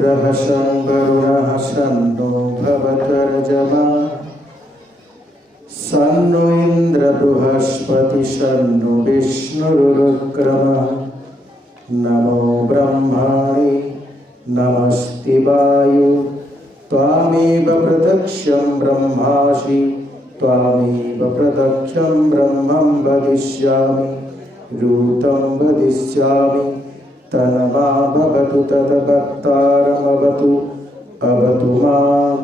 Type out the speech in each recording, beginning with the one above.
मित्रः शङ्करुणः सन्नो भवतर्जमा सन्नो इन्द्र बृहस्पति सन्नो विष्णुरुक्रमः नमो ब्रह्माणि नमस्ते वायु त्वामेव प्रत्यक्षं ब्रह्मासि त्वामेव प्रत्यक्षं ब्रह्मं वदिष्यामि रूतं वदिष्यामि तन्मा भवतु तद्भक्तारमवतु अवतु माम्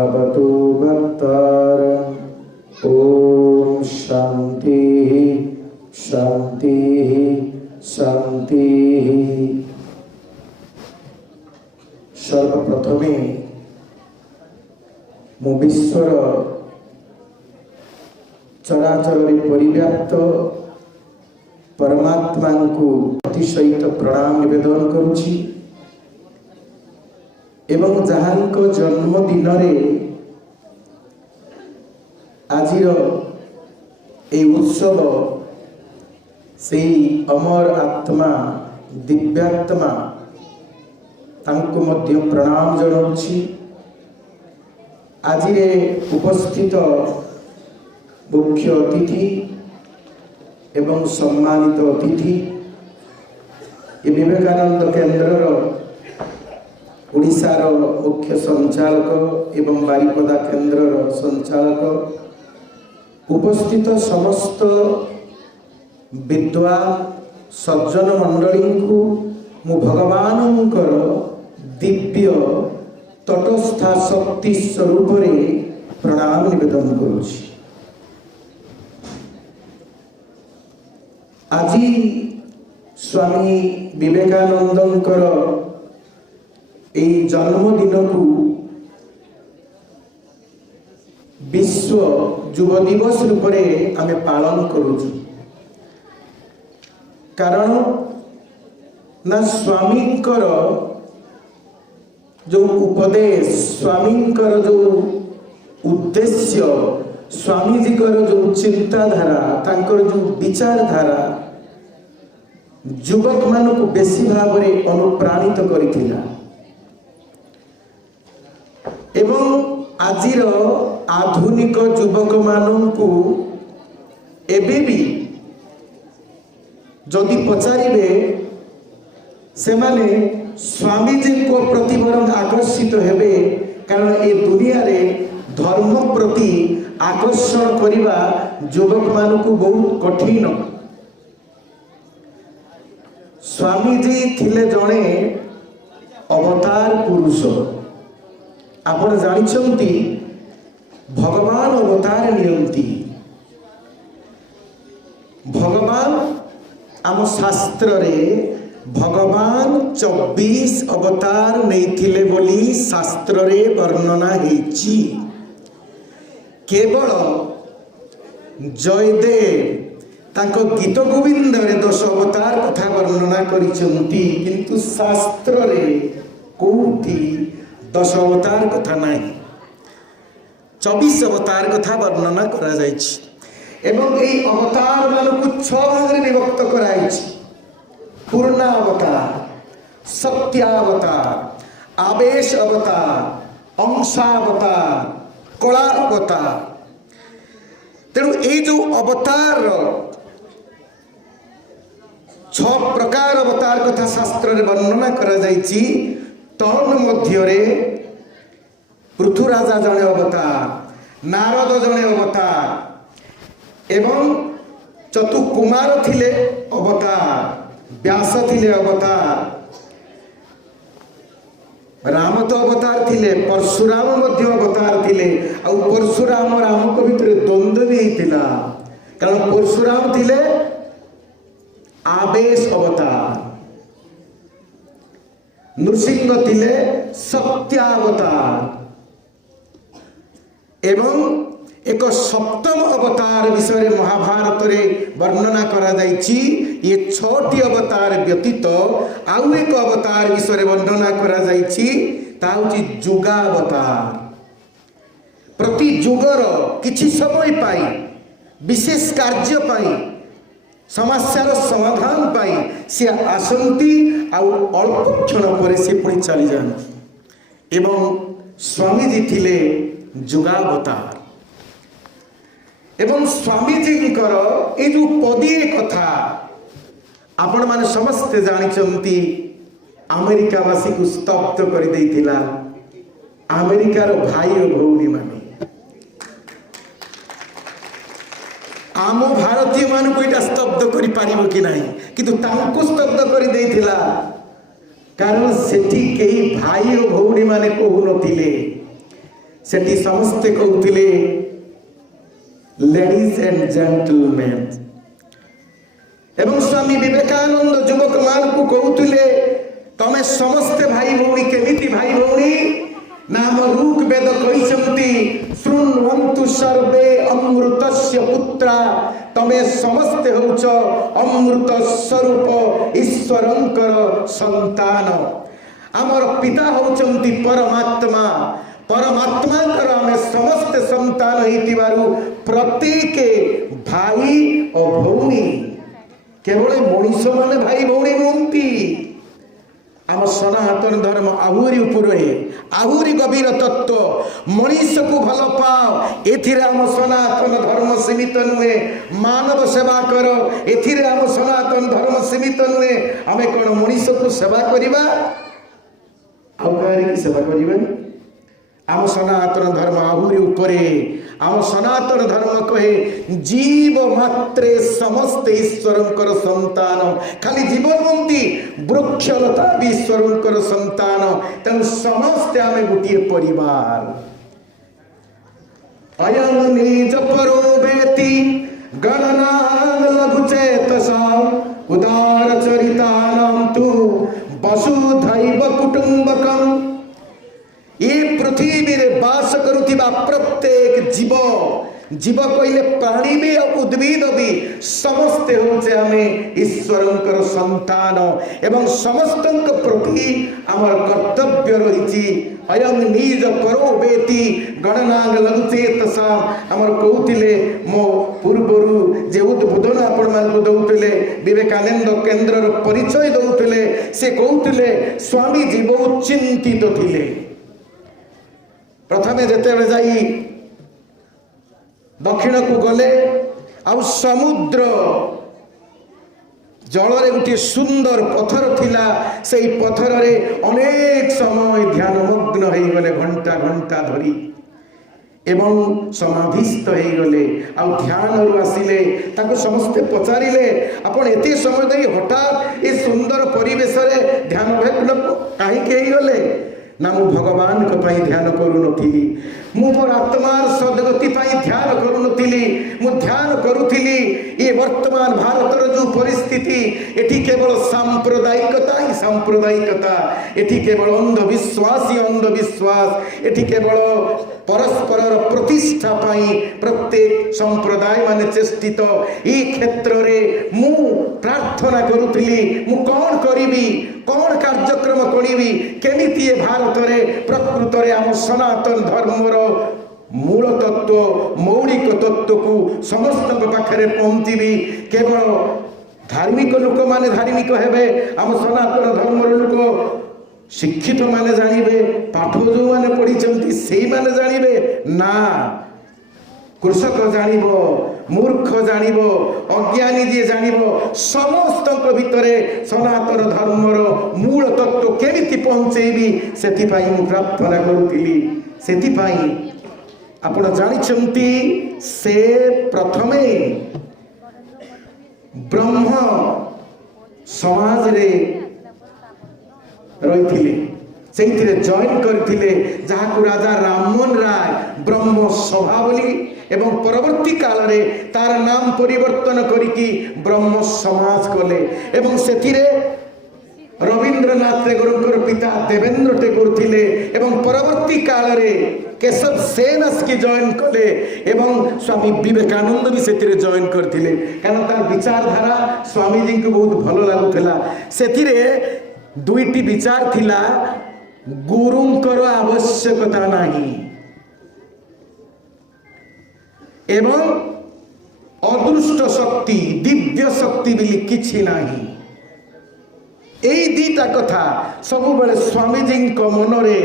अवतु भक्तारम्। ॐ शान्तिः शान्तिः शान्तिः। सर्वप्रथमे मु विश्वर चराचर परिव्याप्त परमात्मा को अतिशयित प्रणाम निवेदन करुछि एवं जहांको जन्मदिन आजिर ए उत्सव से अमर आत्मा दिव्यात्मा तांको मध्य प्रणाम जनाउछि। आज उपस्थित मुख्य अतिथि एवं सम्मानित अतिथि विवेकानंद केन्द्र ओडिशार मुख्य संचालक एवं बारिपदा केन्द्र संचालक उपस्थित समस्त विद्वान सज्जन मंडली को मु भगवानंकर दिव्य तटस्था शक्ति स्वरूप प्रणाम निवेदन करुछि। आज स्वामी विवेकानंदंकर ए जन्मदिन को विश्व युव दिवस रूप आम पालन करुछु। कारण ना स्वामींकर जो उपदेश स्वामींकर जो उद्देश्य स्वामीजी जो चिंताधारा तांकर जो विचारधारा युवक मान को बेसी भाव में अनुप्राणित करिथिला एवं आजिर आधुनिक युवक मानन को एबे भी जदि पचारिबे से माने स्वामीजी को प्रति बरं आकर्षित हेबे। कारण ए दुनिया रे धर्म प्रति आकर्षण करिबा युवक मान को बहुत कठिन। स्वामीजी थिले जणे अवतार पुरुष। आपण जानिछंती भगवान अवतार नियंती। भगवान आम शास्त्र रे भगवान 24 अवतार नैथिले बोली शास्त्र रे वर्णना हेछि। केवल जयदेव तांको गीत गोविंद रे 10 अवतार कथा वर्णना करिसंती किंतु शास्त्र रे कोठी 10 अवतार कथा नाही 24 अवतार कथा वर्णना करा जायछि। एवं ए अवतार मानकु 6 भाग रे विभक्त कराइछि। पूर्णावतार, सत्यावतार, आवेश अवतार, अंशावतार, कला अवतार। तेणु ये जो अवतार 6 प्रकार अवतार कथा शास्त्र रे वर्णना करा जायछि। तन मध्य रे पृथुराजा जने अवतार, नारद जने अवतार एवं चतुकुमार थिले अवतार, व्यास थिले अवतार, राम तो अवतार थिले, परशुराम मध्य अवतार थिले। आ परशुराम राम को भितर द्वंद्व भी थिला। कारण परशुराम थिले आवेश अवतार, नृसिंह थिले सत्यावतार एवं एक सप्तम अवतार विषय महाभारत रे वर्णना करा जायछि। ये 6टी अवतार व्यतीत आउ एक अवतार विषय वर्णना करा जायछि ता होछि जुगावतार। प्रति जुगर किछि समय पाई विशेष कार्य पाई समस्यार समाधान पाई सी आसती अल्प क्षण पर सी पुणी चली जाती एवं स्वामीजी थिले जुगावतार एवं स्वामीजी ये जो पदीय कथा आपण माने समस्ते जानिचंती अमेरिकावासी को स्तब्ध कर देइथिला अमेरिकार भाई और भौणी माने आम भारतीय मान को इटा स्तब्ध करि पारिबो कि नाही किंतु तांको स्तब्ध करि देइथिला कारण सेठी केही भाई और भौणी माने कहू नथिले सेठी समस्ते कहउथिले लेडीज एंड जेंटलमैन एवं स्वामी विवेकानंद युवक मान को कहउथिले तमे समस्ते भाई भौणी केमिति भाई भौणी नाम ऋग वेद कहिसंती शृण्वन्तु सर्वे अमृतस्य पुत्रा तमे समस्ते होच अमृत स्वरूप ईश्वरंकर संतान आमर पिता होचंती परमात्मा परमात्मांकर आमे समस्ते संतान होइतिबारु प्रत्येक भाई और भौणी केवल मनुष्य माने भाई भौणी नुहंती आम सनातन धर्म आहुरी उपरे आहुरी गभीर तत्व मनुष्य को भल पाओ एथिरे आम सनातन धर्म सीमित नुहे मानव सेवा कर एथिरे आम सनातन धर्म सीमित नुहे आमे कौन मनुष्य को सेवा करिबा आउ काहे सेवा करिबानी आम सनातन धर्म आहुरी उपरे आम सनातन धर्म कहे जीव मात्रे समस्त ईश्वरंकर संतान खाली जीवन नुहंती वृक्षलता भी ईश्वरंकर संतान तेणु समस्ते आमे गोटे परिवार अयं निज परो वेति गणनां लघुचेतसा उदार चरितानां तु वसुधैव कुटुंबकम् ये पृथ्वी रे बास करुथिबा प्रत्येक जीव जीव कहले प्राणी भी और उद्भिद भी समस्ते होचे हमें ईश्वरंकर संतान एवं समस्तंक प्रति आमर कर्तव्य रहिछि अयं निज परो वेति गणनाग लघुचेतसा आमर कहउतिले मो पूर्वरु जे उद्बोधन आपण मानकु दउतिले विवेकानंद केंद्रर परिचय दउतिले से कहउतिले स्वामी जी बहुत चिंतित थिले प्रथमे जेतेबेले जाई दक्षिण को गले आ समुद्र जल रे गोटे सुंदर पथर थिला से पथर रे अनेक समय ध्यानमग्न हो गले घंटा घंटा धरी एवं समाधिस्थ हो गले आ ध्यान रु आसिले ताको समस्ते पचारिले आपण एते समय दई हठात ए सुंदर परिवेश रे ध्यान भग्न काहे के गले ना मु भगवान को पाई ध्यान करू नथिली मु मोर आत्मार सदगति पाई ध्यान करू नथिली मु ध्यान करूथिली ये वर्तमान भारतर जो परिस्थिति एठी केवल सांप्रदायिकता ही सांप्रदायिकता एठी केवल अंधविश्वास ही अंधविश्वास एठी केवल परस्पर प्रतिष्ठा पाई प्रत्येक संप्रदाय माने चेष्टित ई क्षेत्र रे मु प्रार्थना करूथिली मु कोन करिवि कौन कार्यक्रम करी केमिति भारत रे प्रकृत रे आम सनातन धर्मर मूल तत्व मौलिक तत्व को समस्त पाखे पहुँची केवल धार्मिक लोक माने धार्मिक हेबे आम सनातन धर्मर लोक शिक्षित माने जानिबे पाठ जो माने पढ़ी से माने जानिबे ना कृषक जानिबो मूर्ख जानिबो अज्ञानी जे जानिबो समस्त भितरे सनातन धर्मर मूल तत्व केमिति पहुँचेबी सेति पाई मु प्रार्थना करूथिली सेति पाई आपण जानिछंती से प्रथमे ब्रह्म समाज रे रहिथिले सेथिरे जॉइन करथिले जहाकु राजा राममोहन राय ब्रह्म सभा बोली एवं परवर्ती काल रे तार नाम परिवर्तन करिकी ब्रह्म समाज कले एवं सेथिरे रवींद्रनाथ टेगोरकर पिता देवेंद्र टेगोर थिले एवं परवर्ती काल रे केशव सेन की जॉइन कले एवं स्वामी विवेकानंद भी सेथिरे जॉइन करथिले कारण तार विचारधारा स्वामी जी को बहुत भलो लागुथला सेथिरे दुईटी विचार थिला गुरुंकर आवश्यकता नहीं एवं ଅଦୃଷ୍ଟ ଶକ୍ତି ଦିବ୍ୟ ଶକ୍ତି ବୋଲି କିଛି ନାହିଁ। ଏଇ ଦିଟା କଥା ସବୁବେଳେ ସ୍ୱାମୀଜୀଙ୍କ ମନରେ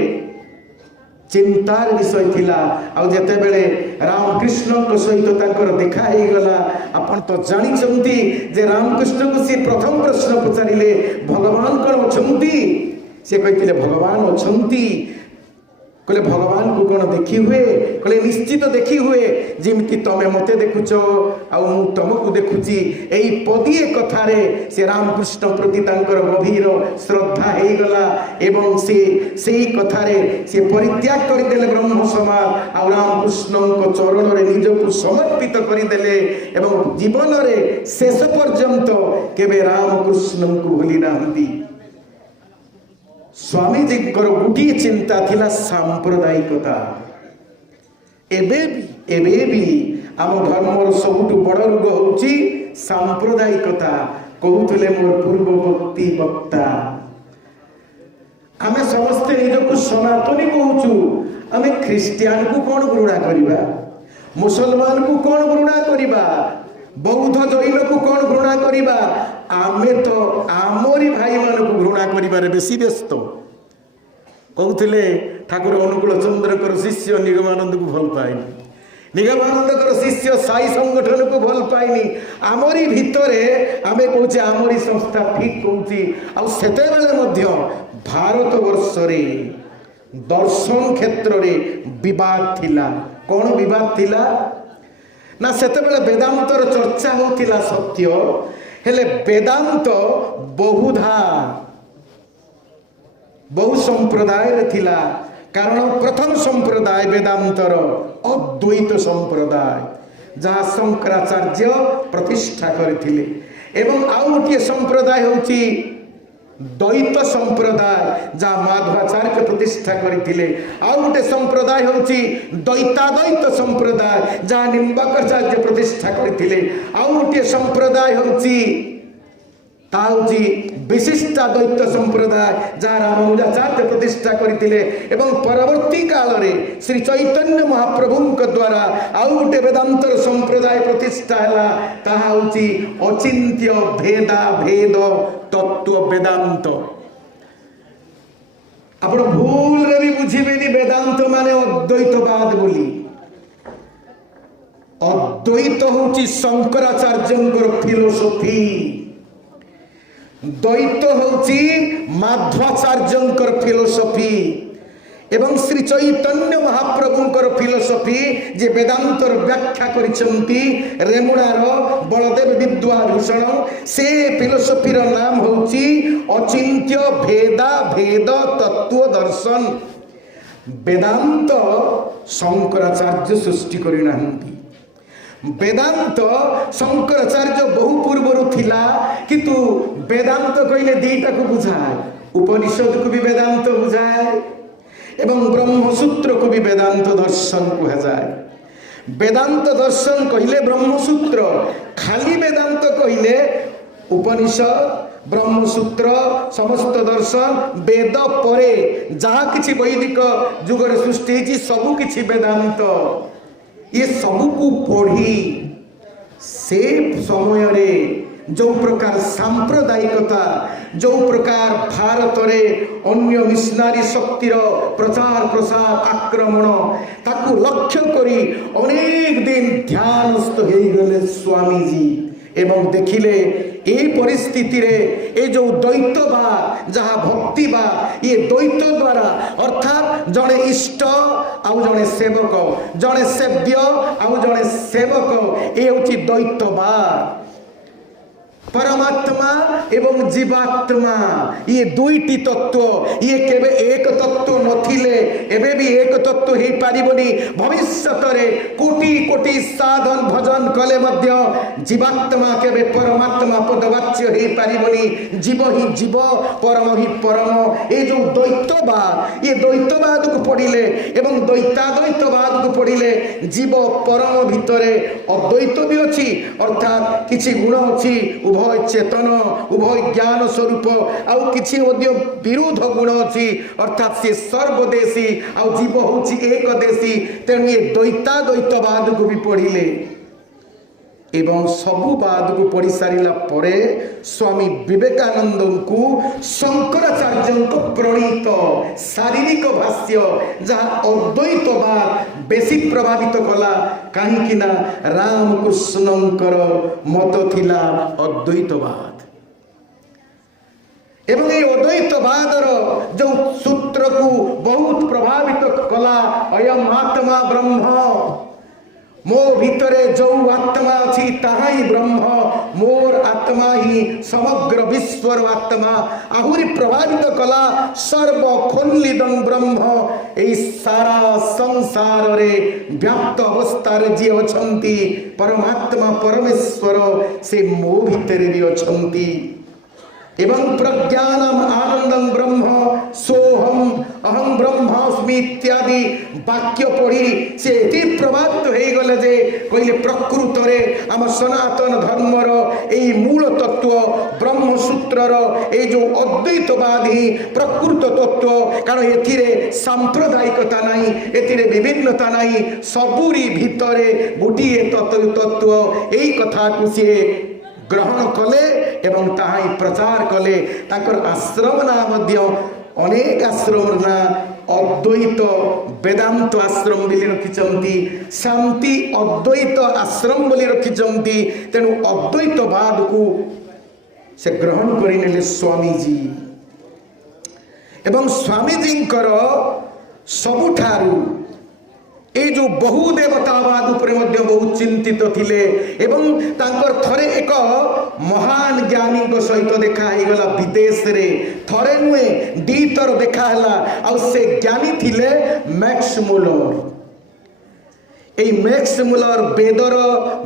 ଚିନ୍ତାର ବିଷୟ ଥିଲା। ଆଉ ଯେତେବେଳେ ରାମକୃଷ୍ଣଙ୍କ ସହିତ ତାଙ୍କର ଦେଖା ହେଇଗଲା, ଆପଣ ତ ଜାଣିଛନ୍ତି ଯେ ରାମକୃଷ୍ଣଙ୍କୁ ସେ ପ୍ରଥମ ପ୍ରଶ୍ନ ପଚାରିଲେ, ଭଗବାନ କ'ଣ ଅଛନ୍ତି? ସେ କହିଥିଲେ ଭଗବାନ ଅଛନ୍ତି। କହିଲେ ଭଗବାନଙ୍କୁ କ'ଣ ଦେଖି ହୁଏ? କହିଲେ ନିଶ୍ଚିତ ଦେଖି ହୁଏ, ଯେମିତି ତମେ ମତେ ଦେଖୁଛ ଆଉ ମୁଁ ତମକୁ ଦେଖୁଛି। ଏଇ ପଦିଏ କଥାରେ ସେ ରାମକୃଷ୍ଣ ପ୍ରତି ତାଙ୍କର ଗଭୀର ଶ୍ରଦ୍ଧା ହେଇଗଲା ଏବଂ ସେ ସେଇ କଥାରେ ସେ ପରିତ୍ୟାଗ କରିଦେଲେ ବ୍ରହ୍ମ ସମାଜ ଆଉ ରାମକୃଷ୍ଣଙ୍କ ଚରଣରେ ନିଜକୁ ସମର୍ପିତ କରିଦେଲେ ଏବଂ ଜୀବନରେ ଶେଷ ପର୍ଯ୍ୟନ୍ତ କେବେ ରାମକୃଷ୍ଣଙ୍କୁ ଭୁଲି ନାହାନ୍ତି। ସ୍ୱାମୀଜୀଙ୍କର ଗୋଟିଏ ଚିନ୍ତା ଥିଲା ସାମ୍ପ୍ରଦାୟିକତା। ଏବେ ବି ଆମ ଧର୍ମର ସବୁଠୁ ବଡ଼ ରୋଗ ହେଉଛି ସାମ୍ପ୍ରଦାୟିକତା। କହୁଥିଲେ ମୋର ପୂର୍ବବର୍ତ୍ତୀ ବକ୍ତା, ଆମେ ସମସ୍ତେ ନିଜକୁ ସନାତନୀ କହୁଛୁ। ଆମେ ଖ୍ରୀଷ୍ଟିଆନକୁ କ'ଣ ଘୃଣା କରିବା? ମୁସଲମାନକୁ କ'ଣ ଘୃଣା କରିବା? ବୌଦ୍ଧ ଜୈନକୁ କ'ଣ ଘୃଣା କରିବା? ଆମେ ତ ଆମରି ଭାଇମାନଙ୍କୁ ଘୃଣା କରିବାରେ ବେଶୀ ବ୍ୟସ୍ତ। କହୁଥିଲେ ଠାକୁର ଅନୁକୂଳ ଚନ୍ଦ୍ରଙ୍କର ଶିଷ୍ୟ ନିଗମାନନ୍ଦକୁ ଭଲ ପାଏନି, ନିଗମାନନ୍ଦଙ୍କର ଶିଷ୍ୟ ସାଇ ସଂଗଠନକୁ ଭଲ ପାଏନି। ଆମରି ଭିତରେ ଆମେ କହୁଛେ ଆମରି ସଂସ୍ଥା ଠିକ୍ କହୁଛି। ଆଉ ସେତେବେଳେ ମଧ୍ୟ ଭାରତବର୍ଷରେ ଦର୍ଶନ କ୍ଷେତ୍ରରେ ବିବାଦ ଥିଲା। କ'ଣ ବିବାଦ ଥିଲା ନା, ସେତେବେଳେ ବେଦାନ୍ତର ଚର୍ଚ୍ଚା ହେଉଥିଲା ସତ୍ୟ, ହେଲେ ବେଦାନ୍ତ ବହୁ ସମ୍ପ୍ରଦାୟରେ ଥିଲା। କାରଣ ପ୍ରଥମ ସମ୍ପ୍ରଦାୟ ବେଦାନ୍ତର ଅଦ୍ୱୈତ ସମ୍ପ୍ରଦାୟ, ଯାହା ଶଙ୍କରାଚାର୍ଯ୍ୟ ପ୍ରତିଷ୍ଠା କରିଥିଲେ, ଏବଂ ଆଉ ଗୋଟିଏ ସମ୍ପ୍ରଦାୟ ହେଉଛି ଦ୍ୱୈତ ସମ୍ପ୍ରଦାୟ, ଯାହା ମାଧବାଚାର୍ଯ୍ୟ ପ୍ରତିଷ୍ଠା କରିଥିଲେ। ଆଉ ଗୋଟେ ସମ୍ପ୍ରଦାୟ ହେଉଛି ଦ୍ୱୈତାଦ୍ୱୈତ ସମ୍ପ୍ରଦାୟ, ଯାହା ନିମ୍ବାର୍କାଚାର୍ଯ୍ୟ ପ୍ରତିଷ୍ଠା କରିଥିଲେ। ଆଉ ଗୋଟିଏ ସମ୍ପ୍ରଦାୟ ହେଉଛି ବିଶିଷ୍ଟାଦ୍ୱୈତ ସମ୍ପ୍ରଦାୟ, ଯାହା ରାମାନୁଜାଚାର୍ଯ୍ୟ ପ୍ରତିଷ୍ଠା କରିଥିଲେ। ଏବଂ ପରବର୍ତ୍ତୀ କାଳରେ ଶ୍ରୀ ଚୈତନ୍ୟ ମହାପ୍ରଭୁଙ୍କ ଦ୍ୱାରା ଆଉ ଗୋଟେ ବେଦାନ୍ତର ସମ୍ପ୍ରଦାୟ ପ୍ରତିଷ୍ଠା ହେଲା, ତାହା ହେଉଛି ଅଚିନ୍ତ୍ୟ ଭେଦ ତତ୍ତ୍ୱ ବେଦାନ୍ତ। ଆପଣ ଭୁଲରେ ବି ବୁଝିବେନି ବେଦାନ୍ତ ମାନେ ଅଦ୍ୱୈତବାଦ ବୋଲି। ଅଦ୍ୱୈତ ହେଉଛି ଶଙ୍କରାଚାର୍ଯ୍ୟଙ୍କର ଫିଲୋସଫି, ଦ୍ୱୈତ ହେଉଛି ମାଧ୍ୱାଚାର୍ଯ୍ୟଙ୍କର ଫିଲୋସଫି ଏବଂ ଶ୍ରୀ ଚୈତନ୍ୟ ମହାପ୍ରଭୁଙ୍କର ଫିଲୋସଫି, ଯେ ବେଦାନ୍ତର ବ୍ୟାଖ୍ୟା କରିଛନ୍ତି ରେମୁଣାର ବଳଦେବ ବିଦ୍ୱାଭୂଷଣ। ସେ ଫିଲୋସଫିର ନାମ ହେଉଛି ଅଚିନ୍ତ୍ୟ ଭେଦ ତତ୍ତ୍ୱ ଦର୍ଶନ। ବେଦାନ୍ତ ଶଙ୍କରାଚାର୍ଯ୍ୟ ସୃଷ୍ଟି କରିନାହାନ୍ତି। ବେଦାନ୍ତ ଶଙ୍କରାଚାର୍ଯ୍ୟ ବହୁ ପୂର୍ବରୁ ଥିଲା, କିନ୍ତୁ ବେଦାନ୍ତ କହିଲେ ଦିଟାକୁ ବୁଝାଏ, ଉପନିଷଦକୁ ବି ବେଦାନ୍ତ ବୁଝାଏ ଏବଂ ବ୍ରହ୍ମସୂତ୍ରକୁ ବି ବେଦାନ୍ତ ଦର୍ଶନ କୁହାଯାଏ। ବେଦାନ୍ତ ଦର୍ଶନ କହିଲେ ବ୍ରହ୍ମସୂତ୍ର, ଖାଲି ବେଦାନ୍ତ କହିଲେ ଉପନିଷଦ, ବ୍ରହ୍ମସୂତ୍ର, ସମସ୍ତ ଦର୍ଶନ, ବେଦ ପରେ ଯାହା କିଛି ବୈଦିକ ଯୁଗରେ ସୃଷ୍ଟି ହେଇଛି ସବୁ କିଛି ବେଦାନ୍ତ। ये सबको पढ़ी से समୟରେ जो प्रकार सांप्रदायिकता, जो प्रकार भारत रे अन्य मिशनारी शक्तिर प्रचार प्रसार आक्रमण ताकू लक्ष्य करी अनेक दिन ध्यानस्थ हो गले स्वामीजी एवं देखिले ए परिस्थिति रे ए जो द्वैतवाद जहाँ भक्तिवाद ये द्वैत द्वारा अर्थात जड़े इष्ट आउ जड़े सेवक, जड़े सेव्य आउ जड़े सेवक, ये हूँ द्वैतवाद। परमात्मा एवं जीवात्मा ये दुईटी तत्व, ये केबे एक तत्व नथिले एबे भी एक तत्व हे पारिबनी। भविष्यत रे कोटि कोटि साधन भजन कले मध्य जीवात्मा केबे परमात्मा पदवाच्य हे पारिबनी। जीव ही जीव, परम ही परम। ये जो द्वैतवाद, ये द्वैतवाद को पढ़िले एवं द्वैताद्वैतवाद को पढ़िले जीव परम भितरे अद्वैत भी अच्छी, अर्थात किछि गुण अच्छी, उभय चेतन उभय ज्ञान स्वरूप, आउ किछि मध्य विरोध गुण अच्छी, अर्थात से सर्वदेशी आउ जीव होछि एक देशी। तेणु ये द्वैताद्वैतवाद को भी पढ़िले एवं सबु बाद को पढ़ी सारा पर स्वामी विवेकानंद को शंकराचार्य को प्रणीत शारीरिक भाष्य जहाँ अद्वैतवाद बेसी प्रभावित कला कहीं रामकृष्णंकर मत थिला अद्वैतवाद एवं ये अद्वैतवादर जो सूत्र को बहुत प्रभावित कला अयम आत्मा ब्रह्म मो भितरे जो आत्मा अछि ताहाई ब्रह्म मोर आत्मा ही समग्र विश्वर आत्मा आहुरी प्रभावित कला सर्व खोलिदं ब्रह्म ए सारा संसार रे व्याप्त अवस्था जी अछंती परमात्मा परमेश्वर से मो भितरे भी अछंती एवं प्रज्ञानम आनंदम ब्रह्म सोहम अहम ब्रह्मास्मि इत्यादि वाक्य पढ़ी से एति प्रभावित हो गले जे कहले प्रकृत रे आम सनातन धर्मर एई मूल तत्व ब्रह्म सूत्रर ए जो अद्वैतवाद ही प्रकृत तत्व कारण एथिरे सांप्रदायिकता नाही एथिरे विभिन्नता नाही सबुरी भितरे गोटिए तत्व एई कथा को से ग्रहण कले एवं ताहाई प्रचार कले ताकर आश्रम ना मध्य अनेक आश्रम ना अद्वैत वेदांत आश्रम बोली रखिचंती शांति अद्वैत आश्रम बोली रखिचंती तेणु अद्वैतवाद को से ग्रहण करिनेले स्वामी जी एवं स्वामी जींकर सबुठारू ए जो बहुदेवतावाद उपरे मध्य बहुत चिंतित थिले एवं तांकर थरे एक महान ज्ञानी को सहित देखा ही गला विदेश रे थरे नुए दी तर देखा हला आ से ज्ञानी थिले मैक्स मुलर ए मैक्स मुलर वेदर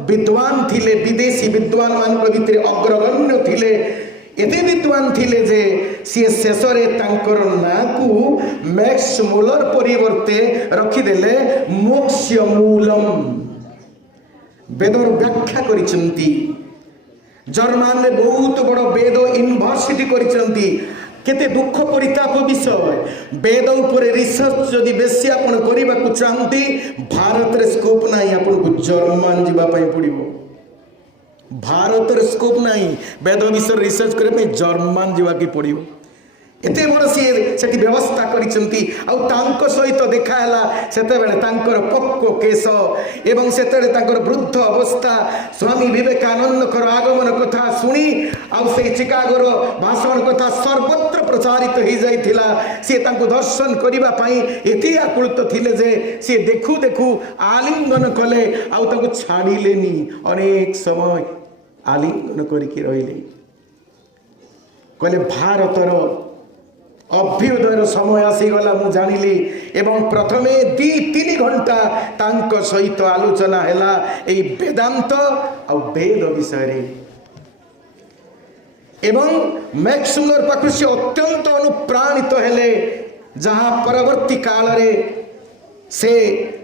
विद्वान थिले विदेशी विद्वान मान भितर अग्रगण्य थिले एते विद्वान थिले जे सी शेषरे तांकर ना को मैक्स मुलर परिवर्ते रखिदेले मोक्ष मूलम वेदर व्याख्या करिसंती जर्मन रे बहुत बड़ वेद यूनिवर्सिटी करिसंती केते दुख परिताप विषय वेद ऊपर रिसर्च जदि बेसी आपण करबा को चाहंती भारत रे स्कोप नाही आपण को जर्मन जीवा पई पड़िबो भारत रे स्कोप नाही वेद विषय रिसर्च करबे जर्मन जीवा की पड़िबो एते बड़ सी सेठी व्यवस्था करिसंती आ तांको सहित देखा हला सेते बेले तांकर पक्को केश एवं सेते तांकर वृद्ध अवस्था स्वामी विवेकानंद कर आगमन कथा सुनी आ से चिकागोर भाषण कथा सर्वत्र प्रचारित हो जाइथिला से तांको दर्शन करिबा पई एति आकुलत थिले जे से देखु देखु आलिंगन कले आ तांको छाडिलेनी अनेक समय आलिंगन करिके रहिले कहले भारतर अभ्युदयर समय आसीगला मु जानिली एवं प्रथमे 2-3 घंटा तांको सहित आलोचना हैला ए वेदांत आ वेद विषय रे एवं मैक्सुलर पाखु से अत्यंत अनुप्राणित हेले जहाँ परवर्ती काल रे से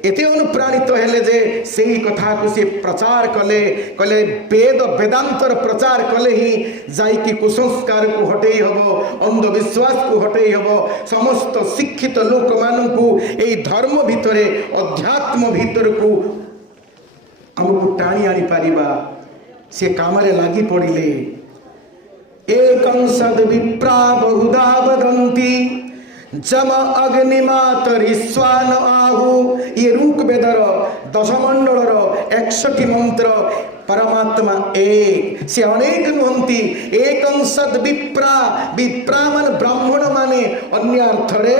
एते अनुप्राणित हेले जे सेही कथा को से प्रचार कले कले वेद वेदांतर प्रचार कले ही जाई कि कुसंस्कार को हटेई हबो अंधविश्वास को हटेई हबो समस्त शिक्षित लोक मान को एई धर्म भितरे अध्यात्म भितर को हमको टाणी आनी पारिबा से काम रे लागी पड़िले एकं सद विप्रा बहुधा वदन्ति जम अग्निमातरी स्वान आहु ये रूक वेदर दशमंडलर 61 मंत्र परमात्मा एक से अनेक नुहंती एकं सद विप्रा विप्रा मान ब्राह्मण माने अन्य अर्थ रे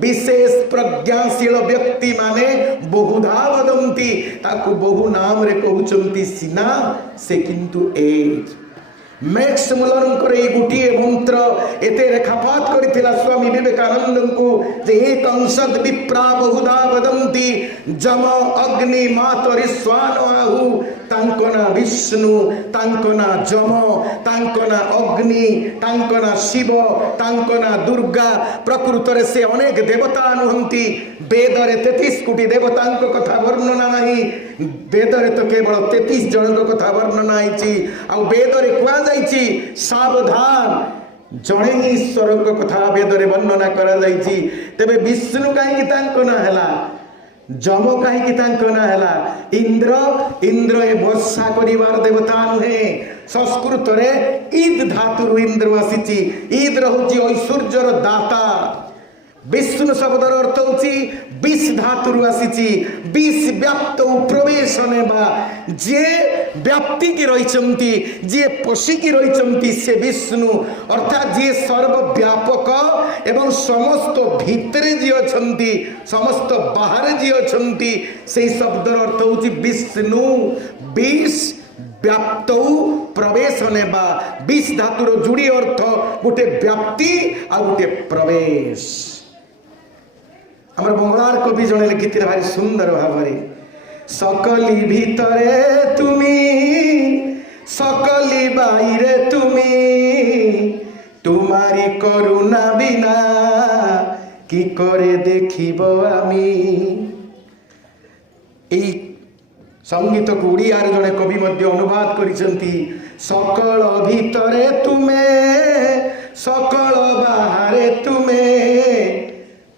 विशेष प्रज्ञाशील व्यक्ति माने बहुधा वदन्ति ताकु बहु नाम रे कहउचंती सिना से किंतु एक मैक्स मुलर ये गोटे मंत्र एते रेखापात करथिला स्वामी विवेकानंद को जे एक अंशद विप्रा बहुधा वदन्ति जम अग्नि मातरि स्वान आहु तांकना विष्णु तांकना जम तांकना अग्नि तांकना शिव तांकना दुर्गा प्रकृत रे से अनेक देवता नुहंती वेद रे 33 कोटी देवतांक कथा वर्णना नहीं वेद रे तो केवल 33 जन कथा वर्णना आइछि आ वेद रे कुआ जाइछि सावधान जणे ईश्वर कथा वेद रे वर्णना करा जाइछि तेबे विष्णु काई तांको ना हला जम कहीं ना है इंद्र इंद्र ए वर्षा करिवार देवता नुहे संस्कृत रे ईद धातु इंद्र आसी ईद हूँ ऐश्वर्यर दाता विष्णु शब्दर अर्थ होची विष धातु आसी विष व्याप्त प्रवेश नेबा जे व्याप्ति की रही जे पशिकी रही से विष्णु अर्थात जे सर्वव्यापक एवं समस्त भितरे जी अच्छी समस्त बाहर जी अच्छी से शब्दर अर्थ होची विष्णु विष व्याप्त प्रवेश नेबा विष धातुर जोड़ी अर्थ गोटे व्याप्ति आ गोटे प्रवेश आमर बंगलार कवि जड़े लिखी भारी सुंदर भाव सकली भितरे तुमी सकली बाहरे तुमी तुम्हारी करुणा बिना की करे देखिब आमी संगीत को उड़ियार जड़े कवि मध्य अनुवाद करिसेंती सकल भितरे तुमे सकल बाहरे तुमे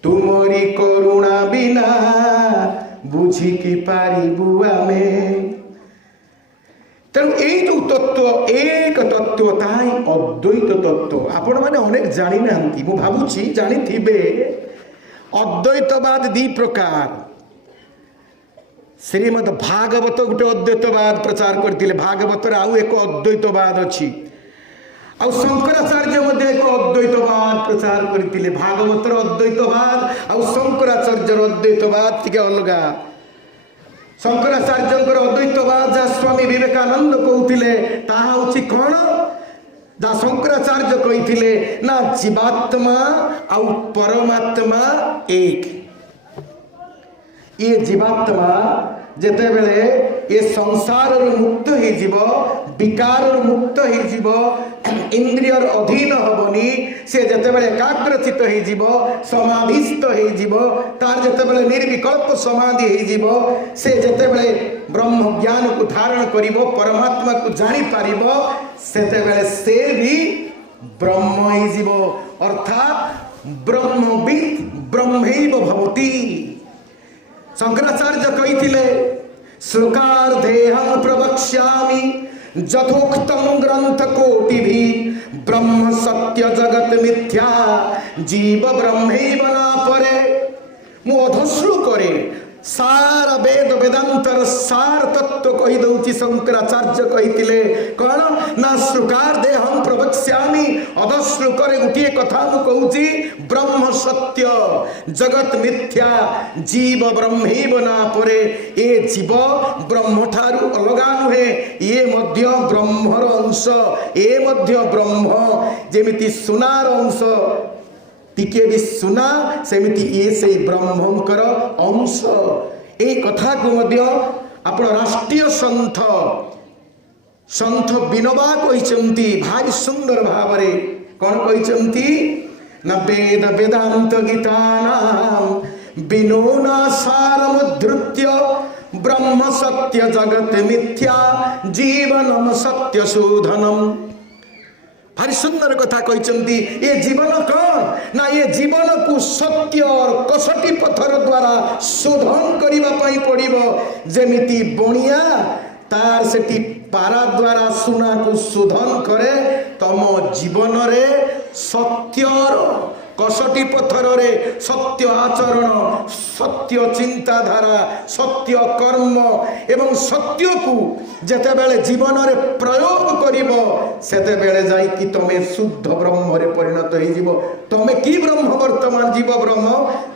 तुमरी करुणा बिना बुझी की पारिबु आमे तेणु यही जो तत्व एक तत्व ताई अद्वैत तत्व आपण मैंने अनेक जानी ना मु भावुची जानी थिबे अद्वैतवाद दी प्रकार श्रीमद भागवत गोटे अद्वैतवाद प्रचार करते भागवत आउ एक अद्वैतवाद अच्छी आउ शंकराचार्य मध्य एक अद्वैतवाद प्रचार करते भागवतर अद्वैतवाद आउ शंकराचार्यर अद्वैतवाद टिके अलगा शंकराचार्य अद्वैतवाद जहाँ स्वामी विवेकानंद कहते ताहा कौन जहाँ शंकराचार्य कही ना जीवात्मा आउ परमात्मा एक ये जीवात्मा जेते बेले ये संसार मुक्त हो जीव विकार मुक्त हो जीव इंद्रियर अधीन हबनी से जेते बेले एकाग्रचित हो जीव समाधिस्थ हो जीव तार जेते बेले निर्विकल्प समाधि हो जीव से जेते बेले ब्रह्म ज्ञान को धारण करिवो परमात्मा को जानी पारिबो सेते बेले से भी ब्रह्म हो जीव अर्थात ब्रह्मविद ब्रह्मैव भवति शंकराचार्य कही श्लोकार देहं प्रवक्ष्यामि यथोक्तं ग्रंथ कोटि भी ब्रह्म सत्य जगत मिथ्या जीव ब्रह्मैव ना परे मु अधश्रु करे सार वेद वेदांतर सार तत्व कही दउची शंकराचार्य कही कौन ना श्रुकार देहं प्रवक्ष्यामि अधश्रु करे गोटे कथा मु कहूची ब्रह्म सत्य जगत मिथ्या जीव ब्रह्मैव ना परे ए जीव ब्रह्म ठारू अलगा नुहे ये मध्य ब्रह्मर अंश ए मध्य ब्रह्म जेमिति सुनार अंश टिके भी सुना सेमिति ये से ब्रह्मंकर अंश ए कथा को मध्य आपण राष्ट्रीय संत संत विनोबा कहिसंती भारी सुंदर भावरे कौन कहिसंती न वेद वेदांत गीतानां विनोना सारमुद्धृत्य ब्रह्म सत्य जगत मिथ्या जीवनम सत्य शोधनम भारी सुंदर कथा कहते ये जीवन कौन ना ये जीवन को सत्य और कसटी पत्थर द्वारा शोधन करने पड़ो जमीती बणिया तार से पारा द्वारा सुना को शोधन करे तम जीवन रे सत्यर कसटी पत्थर रे सत्य आचरण सत्य चिंताधारा सत्य कर्म एवं सत्य को जेते बेले जीवन रे प्रयोग करिवो सेते बेले जाई कि तमे शुद्ध ब्रह्म रे परिणत होई जीवो तमे की ब्रह्म वर्तमान जीव ब्रह्म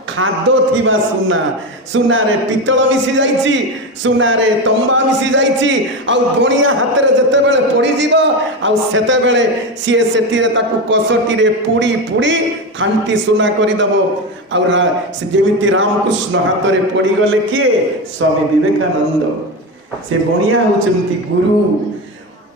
खाद्य थिबा सुना सुना रे पितल मिसी जाईची सुना रे तंबा मिसी जाईची आ बणिया हाथ रे जेते बेले पड़ी जीवो आ सेते बेले सिए सेती रे ताकू कसटी रे पुड़ी पुड़ी खांटी सुना करदेव आमती रामकृष्ण हाथ में पड़गले किए स्वामी विवेकानंद से बणिया होती गुरु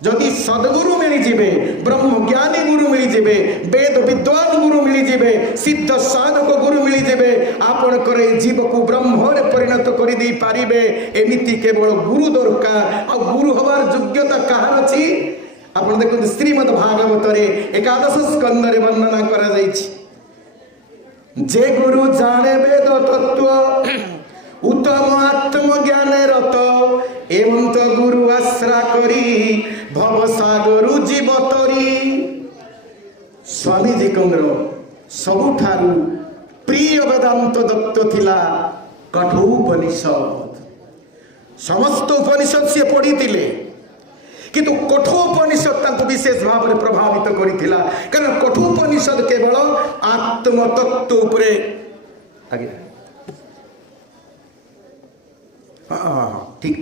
जदि सदगुरु मिलीजे ब्रह्मज्ञानी गुरु मिलीजे वेद विद्वान गुरु मिलीजे सिद्ध साधक गुरु मिलीजे आपणकर जीव को ब्रह्म परिणत कर दे पारे एमती केवल गुरु दरकार आ गुरु हबार योग्यता कहार अच्छी आप देखते श्रीमद भागवत एकादश स्कंद वर्णना कर जे गुरु जाने वेद तत्व উত্তম আত্মজ্ঞানে রত এমন্ত গুরু আশ্রা করি ভবসাগরু জীবতরি। স্বামীজীଙ୍କର ସବୁଠାରୁ ପ୍ରିୟ ବେଦାନ୍ତ ଦତ୍ତ ଥିଲା କଠୋପନିଷଦ। ସମସ୍ତ ଉପନିଷଦ ସିଏ ପଢ଼ିଥିଲେ, କିନ୍ତୁ କଠୋପନିଷଦ ତାଙ୍କୁ ବିଶେଷ ଭାବରେ ପ୍ରଭାବିତ କରିଥିଲା। କାରଣ କଠୋପନିଷଦ କେବଳ ଆତ୍ମତତ୍ତ୍ୱ ଉପରେ ଠିକ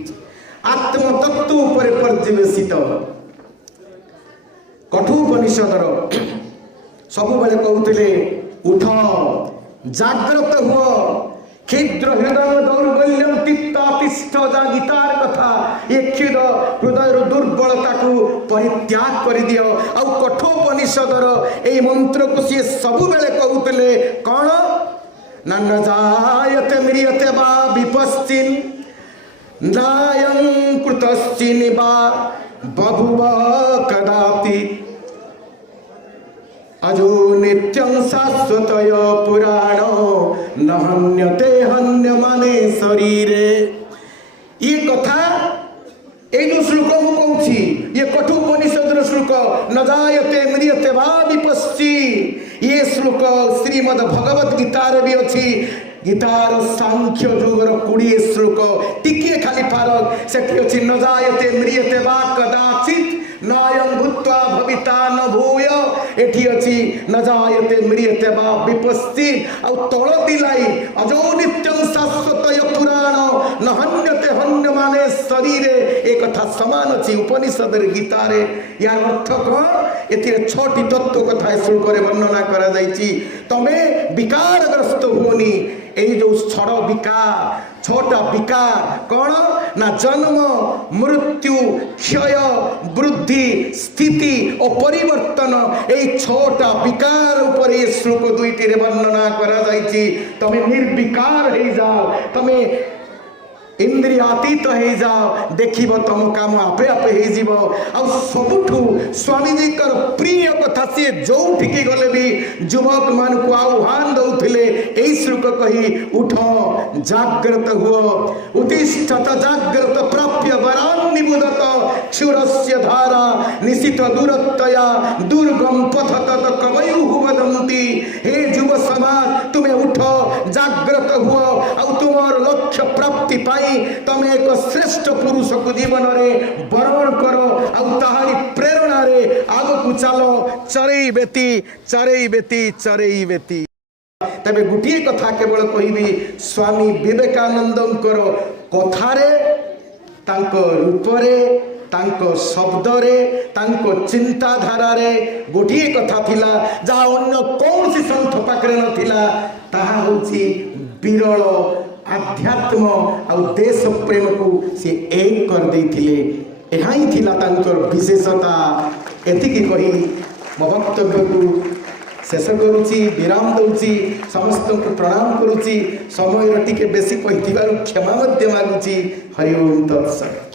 ଆତ୍ମତତ୍ତ୍ୱ ଉପରେ ପର୍ଯ୍ୟବେସିତ। କଠୋପନିଷଦର ସବୁବେଳେ କହୁଥିଲେ ଉଠ, ଜାଗ୍ରତ ହୁଅ, କ୍ଷୁଦ୍ର ହୃଦୟ ଦୌର୍ବଲ୍ୟଂ ତିକ୍ତାତିଷ୍ଠ। ଯା ଗୀତାର କଥା, ଏ କ୍ଷୁଦ୍ର ହୃଦୟର ଦୁର୍ବଳତାକୁ ପରିତ୍ୟାଗ କରିଦିଅ। ଆଉ କଠୋପନିଷଦର ଏଇ ମନ୍ତ୍ରକୁ ସିଏ ସବୁବେଳେ କହୁଥିଲେ କ'ଣ ନା, ନ ଜାୟତେ ମ୍ରିୟତେ ବା ବିପଶ୍ଚିନ୍ ନାୟଂ କୃତଶ୍ଚିନ୍ ବା ବଭୁବ କଦାପି अजो नित्यं शाश्वतय पुराण न हन्यते हन्यमाने शरीरे। ये कथा এই যে শ্লোক মু কହୁছি, ये कठोपनिषद श्लोक न जायते म्रियते वा विपश्चि। ये श्लोक श्रीमद् भगवत गीतार भी अच्छी। गीतार सांख्य जोगर 20 श्लोक, टिके खाली फारक सेठी अच्छी न जायते म्रियते वा कदाचित नायं भूत्वा भविता न भूय। एठी अछि न जायते म्रियते वा विपश्चि। आ तळ दिलाई अजो नित्यं शाश्वतय पुराण न हन्यते हन्यमाने शरीरे। ए कथा समान अछि उपनिषद गीतारे। यार अर्थ कोन? एथिरे 6टी तत्व कथा श्लोकरे वर्णना करा जाईछि। तमे विकारग्रस्त होनी। এই যে ছড় বিকার, 6টা বিকার কোন না, জন্ম, মৃত্যু, ক্ষয়, বৃদ্ধি, স্থিতি ও পরিবর্তন। এই 6টা বিকার উপরে এই শ্লোক 2টিরে বর্ণনা করা যাইছি। তুমি নির্বিকার হয়ে যাও, তুমি इंद्रियातीत हो जाओ, देखिब तुम काम आपे आपे हो जीव। आ सबुठू स्वामीजीकर प्रिय कथा सी जो गले भी युवक मान को आह्वान दौले यही श्लोक कही उठ जाग्रत हुओ उत्तिष्ठत जाग्रत प्राप्य वरान निबुदत क्षुरस्य धारा निशित दूरत्वया दुर्गम पथ तत कवयु वदन्ति। हे युव समाज तुम्हें उठ जाग्रत हुओ आ तुमर लक्ष्य प्राप्ति पाई तमे एक श्रेष्ठ पुरुष को जीवन रे वरण करो आ ताहारी प्रेरणा रे आगो को चलो चरई बेती चरई बेती चरई बेती। तबे गुटिए कथा केवल कहबी स्वामी विवेकानंदंकर कथारे तांको रूपरे तांको शब्दरे तांको चिंताधारा गोटे कथा थिला जहाँ अन्य कौन सी संत पाखरे नथिला। ताहा होछि विरल आध्यात्म आ देश प्रेम को सी एक कर देथिले। एहा ही थिला तांकर विशेषता। एतिकी कही मो वक्तव्य को शेष करुची, विराम दउची। समस्त को प्रणाम करुची। समय टिके बेसी कहिथिबारु क्षमा मध्य मागुची। हरि ओम तत्सत।